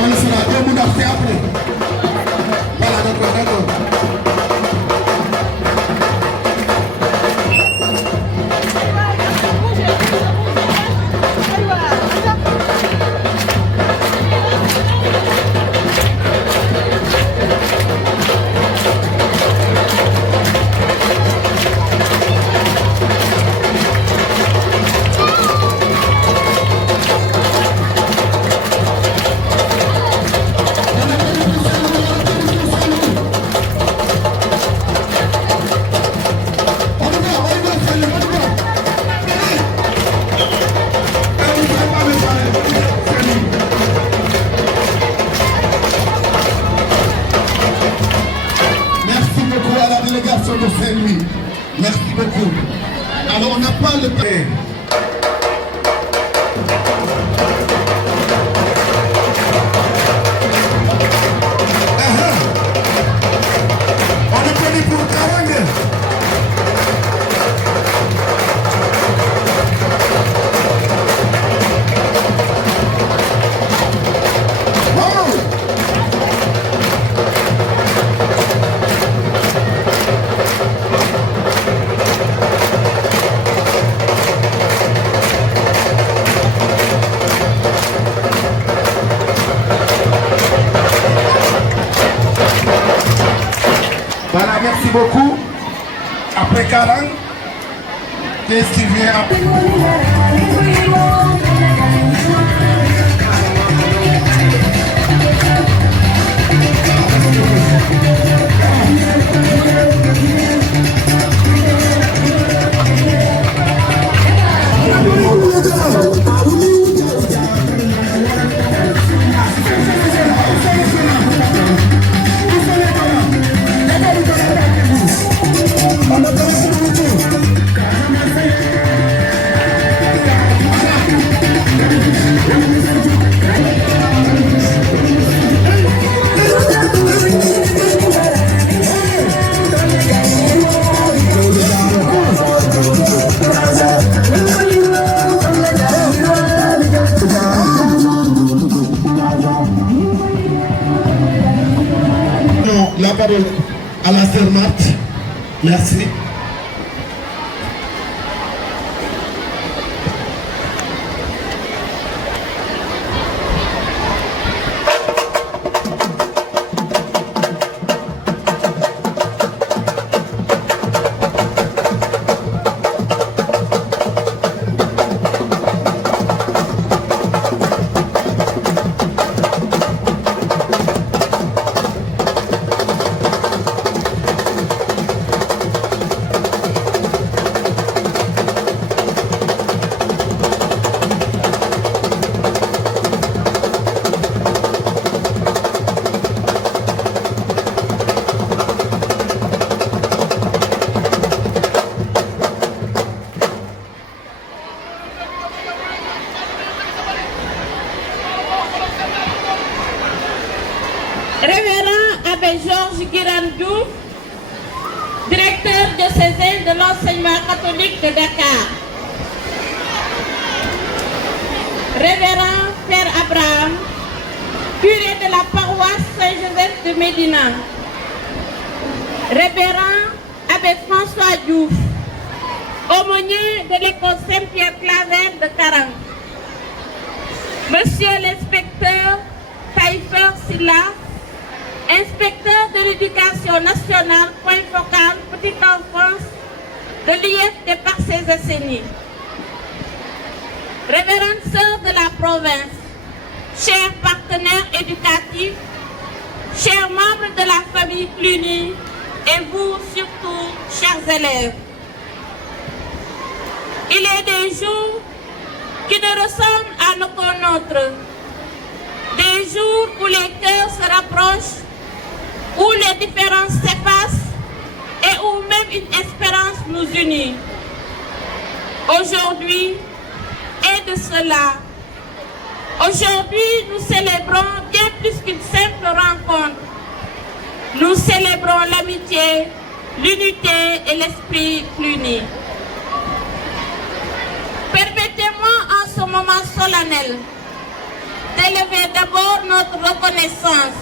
On le fera deux minutes après. Voilà, d'accord. De Saint-Louis. Merci beaucoup. Alors on n'a pas le temps. On est venu pour Karang. Voilà, merci beaucoup. Après Karang, qu'est-ce qui vient après? La parole à la sœur Marthe. Merci. Révérend Abbé Georges Girandou, directeur diocésain de l'enseignement catholique de Dakar. Révérend Père Abraham, curé de la paroisse Saint-Joseph de Médina. Révérend Abbé François Diouf, aumônier de l'école Saint-Pierre-Claver de Karang. Monsieur l'inspecteur Taïfer Silla, inspecteur de l'éducation nationale, point focal, petite enfance, de l'IF des Parcelles Assainies. Révérende sœur de la province, chers partenaires éducatifs, chers membres de la famille Cluny, et vous surtout, chers élèves. Il est des jours qui ne ressemblent à aucun autre. Des jours où les cœurs se rapprochent, où les différences s'effacent et où même une espérance nous unit. Aujourd'hui, et de cela, aujourd'hui nous célébrons bien plus qu'une simple rencontre. Nous célébrons l'amitié, l'unité et l'esprit uni. Permettez-moi en ce moment solennel d'élever d'abord notre notre reconnaissance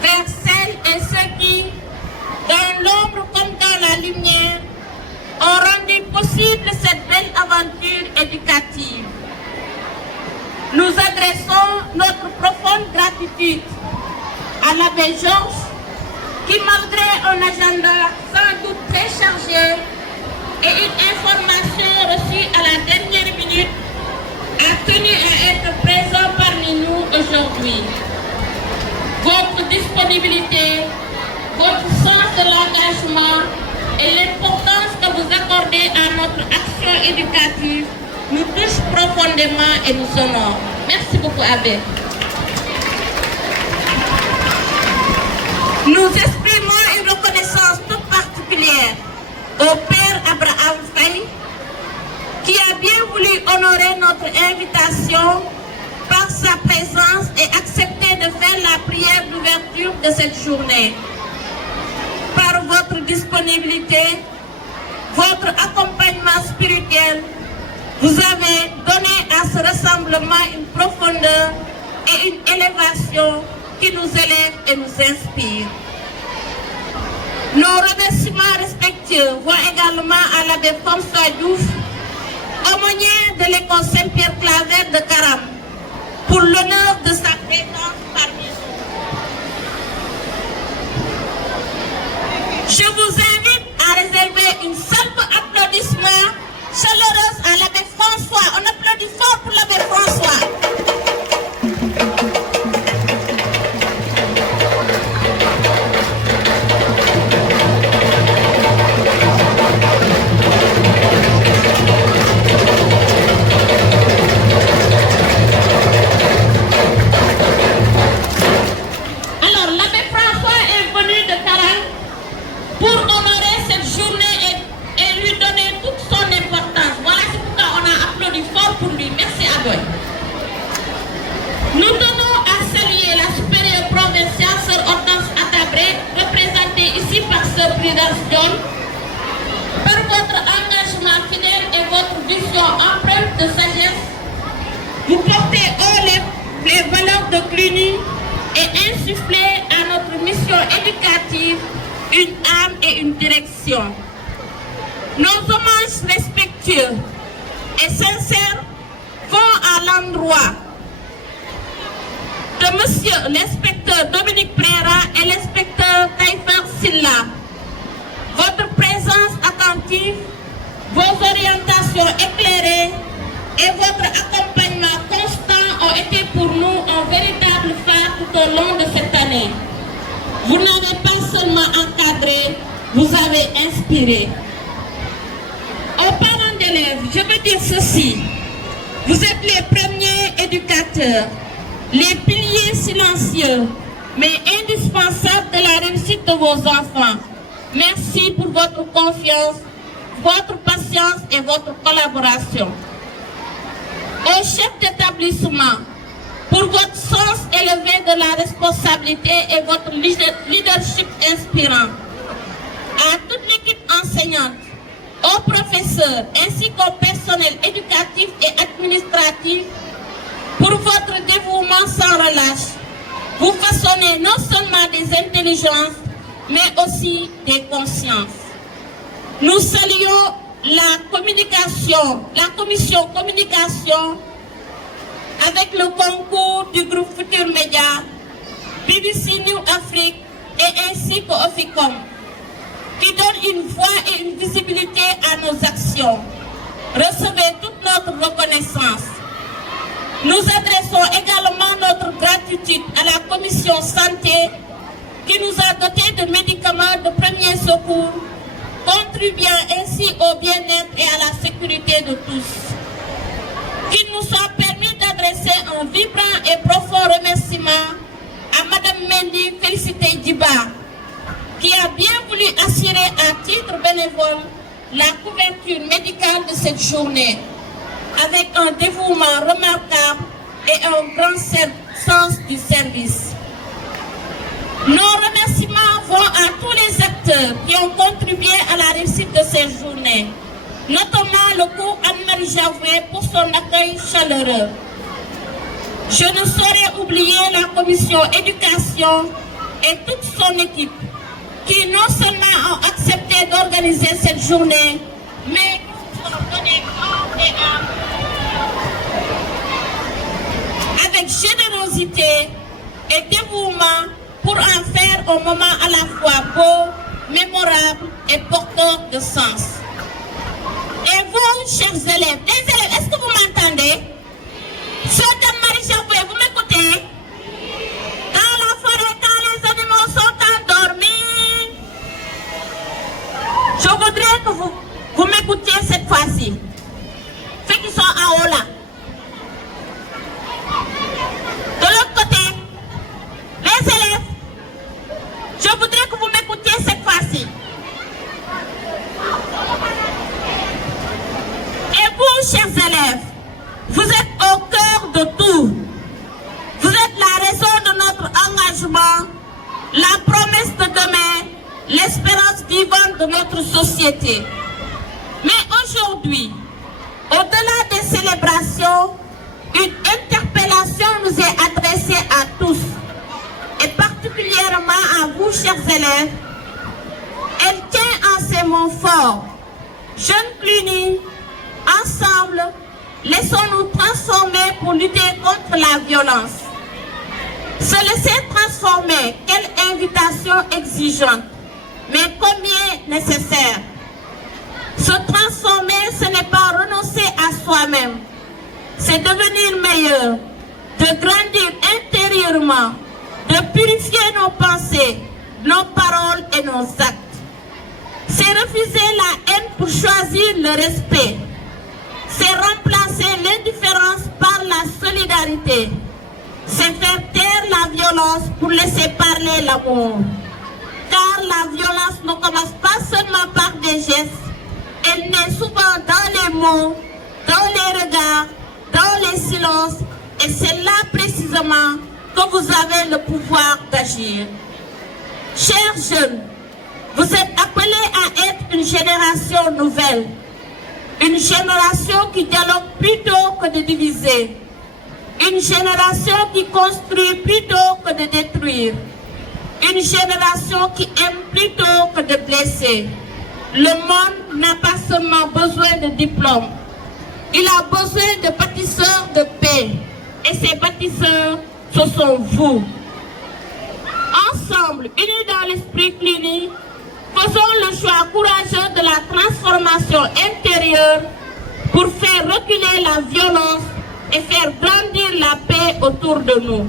vers celles et ceux qui, dans l'ombre comme dans la lumière, ont rendu possible cette belle aventure éducative. Nous adressons notre profonde gratitude à l'abbé Georges qui, malgré un agenda sans doute très chargé et une information reçue à la dernière minute, a tenu à être présent parmi nous aujourd'hui. Votre disponibilité, votre sens de l'engagement et l'importance que vous accordez à notre action éducative nous touchent profondément et nous honore. Merci beaucoup, Abbé. Nous exprimons une reconnaissance toute particulière au Père Abraham Faye, qui a bien voulu honorer notre invitation par sa présence et accepter de faire la prière d'ouverture de cette journée. Par votre disponibilité, votre accompagnement spirituel, vous avez donné à ce rassemblement une profondeur et une élévation qui nous élève et nous inspire. Nos remerciements respectueux vont également à l'abbé François Diouf, aumônier de l'école Saint-Pierre-Claver de Karam, pour l'honneur de sa présence parmi nous. Je vous invite à réserver une simple applaudissement chaleureuse à l'abbé François. On applaudit fort pour l'abbé François. Nous tenons à saluer la supérieure provinciale Sœur Hortense Atabré, représentée ici par Sœur Prudence John, par votre engagement fidèle et votre vision empreinte de sagesse. Vous portez haut les valeurs de Cluny et insufflez à notre mission éducative une âme et une direction. Nos hommages respectueux et sincères vont à l'endroit de Monsieur l'inspecteur Dominique Prera et l'inspecteur Taïfer Silla. Votre présence attentive, vos orientations éclairées et votre accompagnement constant ont été pour nous un véritable phare tout au long de cette année. Vous n'avez pas seulement encadré, vous avez inspiré. Aux parents d'élèves, je veux dire ceci. Vous êtes les premiers éducateurs, les piliers silencieux, mais indispensables de la réussite de vos enfants. Merci pour votre confiance, votre patience et votre collaboration. Au chef d'établissement, pour votre sens élevé de la responsabilité et votre leadership inspirant. À toute l'équipe enseignante, aux professeurs ainsi qu'au personnel éducatif et administratif, pour votre dévouement sans relâche. Vous façonnez non seulement des intelligences, mais aussi des consciences. Nous saluons la commission communication avec le concours du groupe Futur Média, BBC New Afrique et ainsi qu'Oficom, qui donne une voix et une visibilité à nos actions. Recevez toute notre reconnaissance. Nous adressons également notre gratitude à la commission santé qui nous a dotés de médicaments de premier secours, contribuant ainsi au bien-être et à la sécurité de tous. Qu'il nous soit permis d'adresser un vibrant et profond remerciement à Madame Mendy Félicité Diba, qui a bien voulu assurer à titre bénévole la couverture médicale de cette journée, avec un dévouement remarquable et un grand sens du service. Nos remerciements vont à tous les acteurs qui ont contribué à la réussite de cette journée, notamment le cours Anne-Marie Javoué pour son accueil chaleureux. Je ne saurais oublier la commission éducation et toute son équipe qui non seulement ont accepté d'organiser cette journée, mais qui se sont donné corps et âme avec générosité et dévouement pour en faire un moment à la fois beau, mémorable et porteur de sens. Et vous, chers élèves, est-ce que vous m'entendez? Sœur Marie-Jaboué, vous m'écoutez? Dans la forêt, quand les animaux sont endormis, je voudrais que vous m'écoutiez cette fois-ci. Ceux qui sont en haut là. De l'autre côté, les élèves, je voudrais que vous m'écoutiez cette fois-ci. Et vous, chers élèves, vous êtes au cœur de tout. Vous êtes la raison de notre engagement, la promesse de demain, l'espérance vivante de notre société. Mais aujourd'hui, au-delà des célébrations, une interpellation nous est adressée à tous, et particulièrement à vous, chers élèves. Elle tient en ces mots forts. Jeunes Cluny, ensemble, laissons-nous transformer pour lutter contre la violence. Se laisser transformer, quelle invitation exigeante, mais combien nécessaire. Se transformer, ce n'est pas renoncer à soi-même, c'est devenir meilleur, de grandir intérieurement, de purifier nos pensées, nos paroles et nos actes. C'est refuser la haine pour choisir le respect. C'est remplacer l'indifférence par la solidarité. C'est faire taire la violence pour laisser parler l'amour. Car la violence ne commence pas seulement par des gestes, elle naît souvent dans les mots, dans les regards, dans les silences, et c'est là précisément que vous avez le pouvoir d'agir. Chers jeunes, vous êtes appelés à être une génération nouvelle. Une génération qui dialogue plutôt que de diviser. Une génération qui construit plutôt que de détruire. Une génération qui aime plutôt que de blesser. Le monde n'a pas seulement besoin de diplômes. Il a besoin de bâtisseurs de paix. Et ces bâtisseurs, ce sont vous. Ensemble, unis dans l'esprit Cluny, faisons le choix courageux de la transformation intérieure pour faire reculer la violence et faire grandir la paix autour de nous.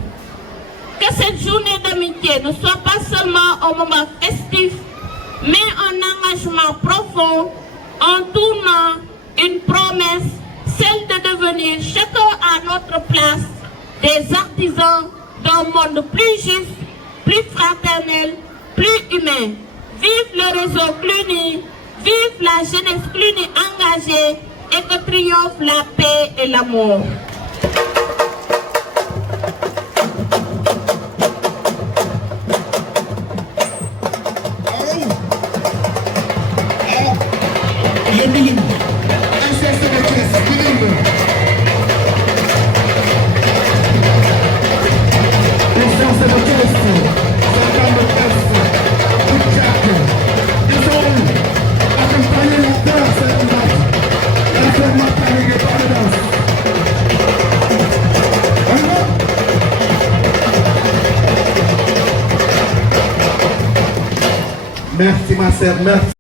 Que cette journée d'amitié ne soit pas seulement un moment festif, mais un engagement profond, en tournant une promesse, celle de devenir chacun à notre place des artisans d'un monde plus juste, plus fraternel, plus humain. Vive le réseau Cluny, vive la jeunesse Cluny engagée et que triomphe la paix et l'amour. Merci ma sœur, merci.